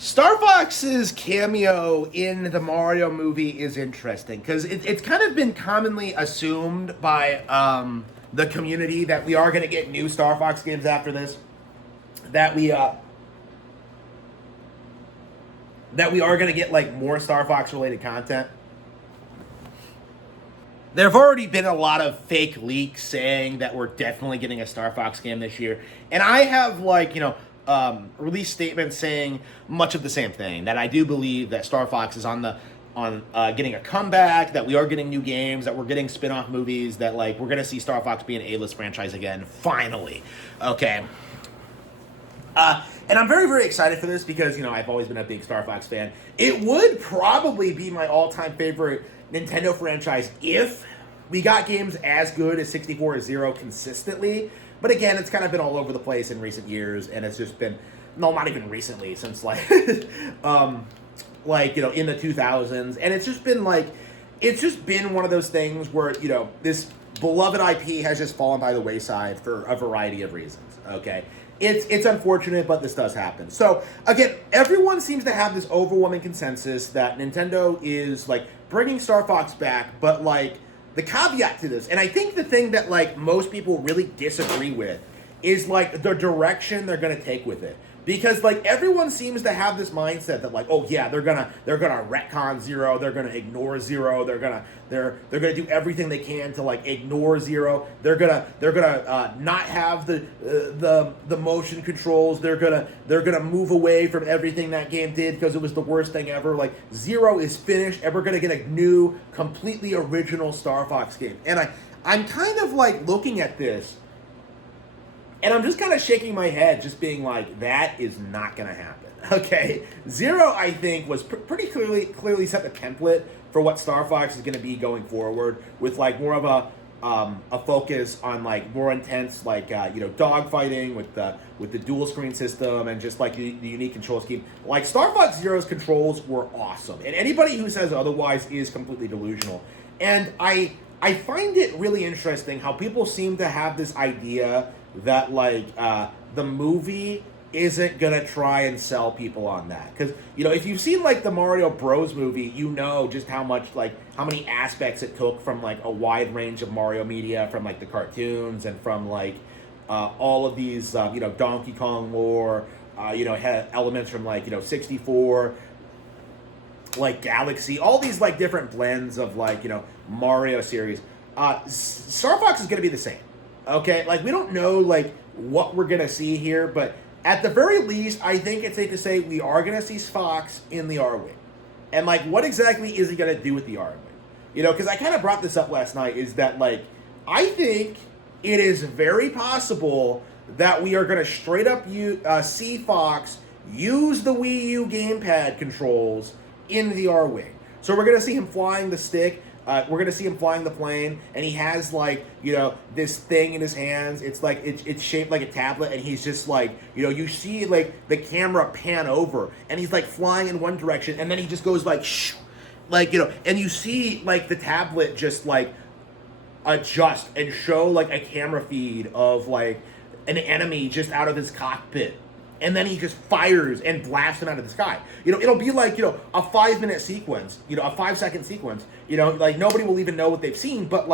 Star Fox's cameo in the Mario movie is interesting because it's kind of been commonly assumed by the community that we are going to get new Star Fox games after this. That we are going to get like more Star Fox related content. There have already been a lot of fake leaks saying that we're definitely getting a Star Fox game this year, and I have released statements saying much of the same thing. That I do believe that Star Fox is on getting a comeback, that we are getting new games, that we're getting spin-off movies, that like we're gonna see Star Fox be an A-list franchise again, finally. Okay. And I'm very, very excited for this because, I've always been a big Star Fox fan. It would probably be my all-time favorite Nintendo franchise if we got games as good as 64 or 0 consistently. But again, it's kind of been all over the place in recent years, and it's just been, no, not even recently, since in the 2000s. And it's just been one of those things where, this beloved IP has just fallen by the wayside for a variety of reasons, okay? It's unfortunate, but this does happen. So, again, everyone seems to have this overwhelming consensus that Nintendo is, bringing Star Fox back, but, the caveat to this, and I think the thing that, most people really disagree with is, the direction they're going to take with it. Because, everyone seems to have this mindset that, oh yeah, they're gonna retcon Zero, they're gonna ignore Zero, they're gonna do everything they can to ignore Zero. They're gonna not have the motion controls. They're gonna move away from everything that game did because it was the worst thing ever. Zero is finished, and we're gonna get a new, completely original Star Fox game. And I'm kind of looking at this. And I'm just kind of shaking my head, just being that is not going to happen, okay? Zero, I think, was pretty clearly set the template for what Star Fox is going to be going forward, with, more of a focus on, more intense, dogfighting with the dual screen system and just, the unique control scheme. Star Fox Zero's controls were awesome, and anybody who says otherwise is completely delusional. And I find it really interesting how people seem to have this idea that the movie isn't gonna try and sell people on that, because if you've seen the Mario Bros movie, just how much how many aspects it took from a wide range of Mario media, from the cartoons and from all of these Donkey Kong lore, had elements from 64, Galaxy, all these different blends of Mario series. Star Fox is gonna be the same. Okay, we don't know, what we're going to see here, but at the very least, I think it's safe to say we are going to see Fox in the R-Wing. And, what exactly is he going to do with the R-Wing? Because I kind of brought this up last night, is that, I think it is very possible that we are going to straight up see Fox use the Wii U gamepad controls in the R-Wing. So we're going to see him flying the stick. We're going to see him flying the plane, and he has, this thing in his hands. It's, it's shaped like a tablet, and he's just, you see, the camera pan over, and he's, flying in one direction, and then he just goes, shh, and you see, the tablet just, adjust and show, a camera feed of, an enemy just out of his cockpit. And then he just fires and blasts him out of the sky. It'll be a 5-minute sequence, a 5-second sequence. Nobody will even know what they've seen, but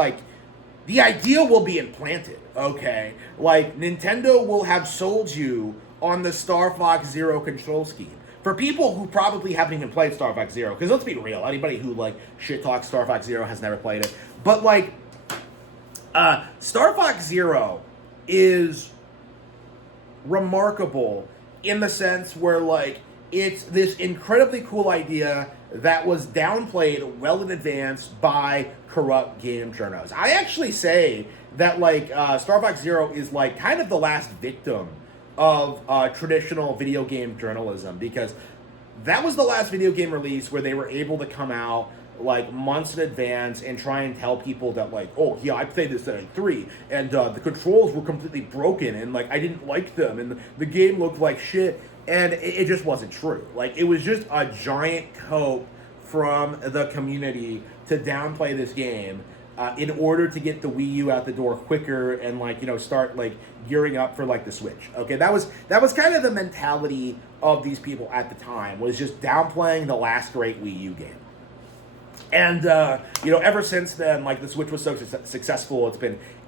the idea will be implanted, okay? Nintendo will have sold you on the Star Fox Zero control scheme. For people who probably haven't even played Star Fox Zero, because let's be real, anybody who shit talks Star Fox Zero has never played it. But Star Fox Zero is remarkable in the sense where it's this incredibly cool idea that was downplayed well in advance by corrupt game journalists. I actually say that Star Fox Zero is kind of the last victim of traditional video game journalism, because that was the last video game release where they were able to come out months in advance and try and tell people that oh yeah, I played this at 3 and the controls were completely broken and I didn't like them and the game looked like shit, and it just wasn't true. It was just a giant cope from the community to downplay this game in order to get the Wii U out the door quicker and like, you know, start like gearing up for like the Switch. Okay, that was kind of the mentality of these people at the time, was just downplaying the last great Wii U game. And you know, ever since then, like the Switch was so successful,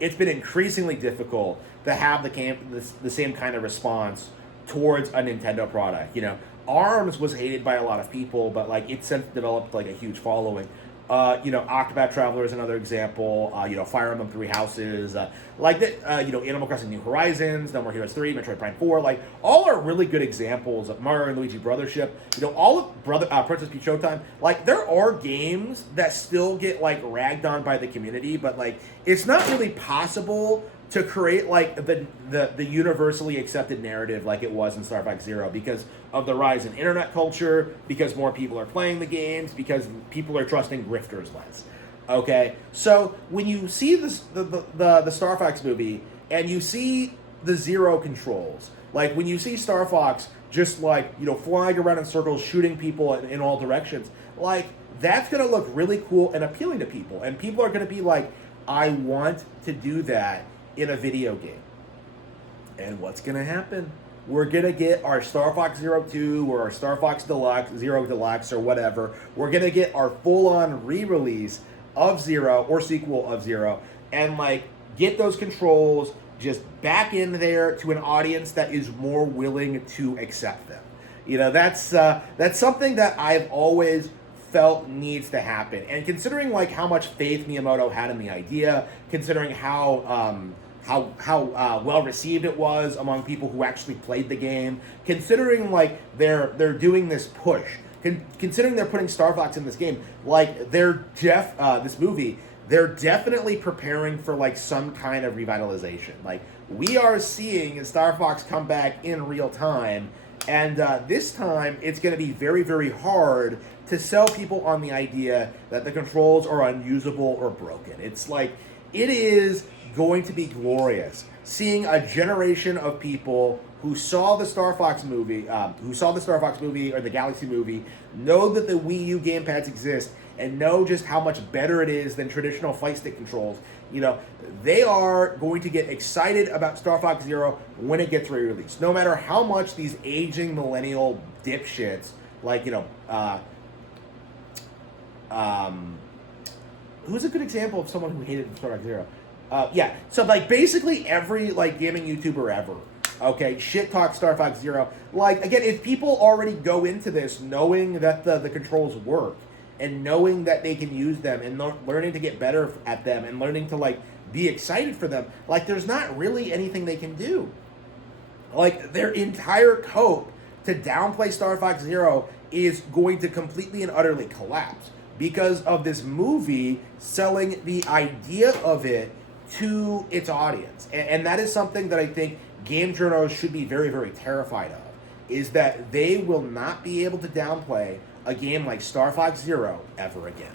it's been increasingly difficult to have the same kind of response towards a Nintendo product. You know, ARMS was hated by a lot of people, but like it's since developed like a huge following. You know, Octopath Traveler is another example. You know, Fire Emblem Three Houses, like that. You know, Animal Crossing: New Horizons, No More Heroes 3, Metroid Prime 4. Like, all are really good examples of Mario and Luigi Brothership. You know, all of Princess Peach Showtime. Like, there are games that still get like ragged on by the community, but like, it's not really possible to create like the universally accepted narrative like it was in Star Fox Zero, because of the rise in internet culture, because more people are playing the games, because people are trusting grifters less. Okay, so when you see the Star Fox movie and you see the Zero controls, like when you see Star Fox just like, you know, flying around in circles, shooting people in all directions, like that's gonna look really cool and appealing to people, and people are gonna be like, I want to do that in a video game. And what's gonna happen? We're gonna get our Star Fox Zero 2 or our Star Fox Deluxe, Zero Deluxe or whatever. We're gonna get our full-on re-release of Zero or sequel of Zero, and like get those controls just back in there to an audience that is more willing to accept them. You know, that's something that I've always felt needs to happen. And considering like how much faith Miyamoto had in the idea, considering how well received it was among people who actually played the game, considering like they're doing this push, considering they're putting Star Fox in this game, like this movie, they're definitely preparing for like some kind of revitalization. Like, we are seeing Star Fox come back in real time, and this time it's going to be very, very hard to sell people on the idea that the controls are unusable or broken. It's like, it is going to be glorious seeing a generation of people who saw the Star Fox movie, or the Galaxy movie, know that the Wii U gamepads exist, and know just how much better it is than traditional fight stick controls. You know, they are going to get excited about Star Fox Zero when it gets re-released. No matter how much these aging millennial dipshits, like, you know, who's a good example of someone who hated Star Fox Zero? Yeah, so like basically every like gaming YouTuber ever, okay, shit talk Star Fox Zero. Like, again, if people already go into this knowing that the controls work, and knowing that they can use them, and learning to get better at them, and learning to like be excited for them, like there's not really anything they can do. Like, their entire cope to downplay Star Fox Zero is going to completely and utterly collapse because of this movie selling the idea of it to its audience. And that is something that I think game journalists should be very, very terrified of, is that they will not be able to downplay a game like Star Fox Zero ever again.